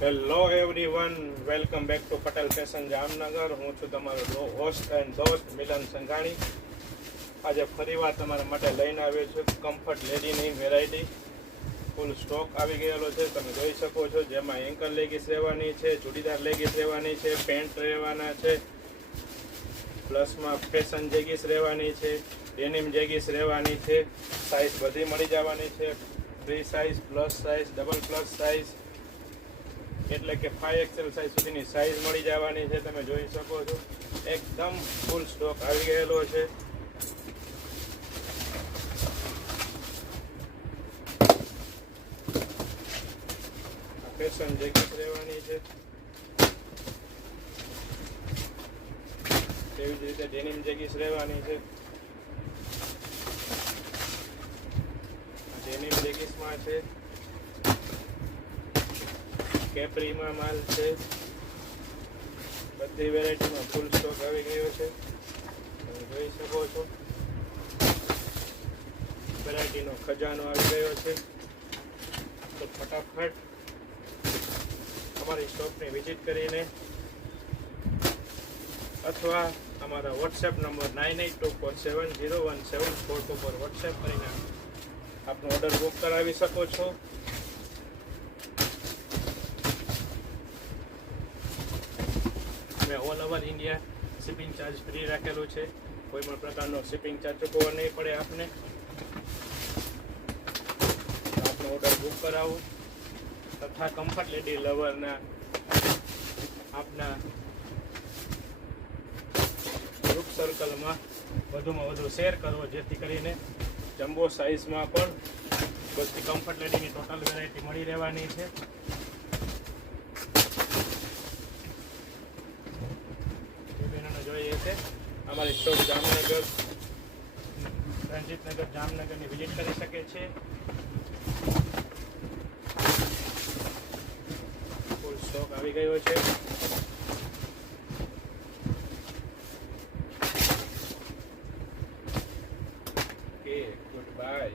Hello everyone, welcome back to Patel fashion Jamnagar. હું છું તમારો હોસ્ટ એન્ડ દોસ્ત મિલન સંઘાણી. આજે ફરીવાર તમારા માટે લઈને આવ્યો છું કમ્ફર્ટ લેડીની વેરાયટી. ફૂલ સ્ટોક આવી ગયેલો છે, તમે જોઈ શકો છો. જેમાં એન્કલ લેગીસ રહેવાની છે, ચૂડીદાર લેગીસ રહેવાની છે, પેન્ટ રહેવાના છે, પ્લસમાં ફેશન જેગીસ રહેવાની છે, ડેનિમ જેગીસ રહેવાની છે. સાઇઝ બધી મળી જવાની છે, free size, plus size, double plus size, એટલે કે 5XL સાઇઝ સુધીની સાઇઝ મળી જવાની છે. તમે જોઈ શકો છો, એકદમ ફૂલ સ્ટોક આવી ગયેલો છે. ફેશન જેકેટ રહેવાની છે, તેવી જ રીતે ડેનિમ જેગીસ રહેવાની છે. ડેનિમ જેગીસમાં છે, કેપરીમાં માલ છે, બધી વેરાયટીમાં ફૂલ સ્ટોક આવી ગયો છે. તમે જોઈ શકો છો, વેરાયટીનો ખજાનો આવી ગયો છે. તો ફટાફટ અમારી સ્ટોકને વિઝિટ કરીને અથવા અમારા વોટ્સએપ નંબર 9824701742 પર વોટ્સએપ કરીને આપનો ઓર્ડર બુક કરાવી શકો છો. મેં all over India shipping charge free રાખેલું છે. કોઈ પણ પ્રકારનો શિપિંગ ચાર્જ ચૂકવવો નહીં પડે આપને. આપનો ઓર્ડર બુક કરાવો તથા કમ્ફર્ટ લેડી લવરના આપના ગ્રુપ સર્કલમાં વધુમાં વધુ શેર કરો, જેથી કરીને જમ્બો સાઇઝમાં પણ બધી કમ્ફર્ટ લેડીની ટોટલ વેરાયટી મળી રહેવાની છે. જોઈએ છે અમારી સ્ટોક જામનગર, રણજીતનગર, જામનગરની વિઝિટ કરી શકે છે. ફૂલ સ્ટોક આવી ગયો છે. Okay, good bye.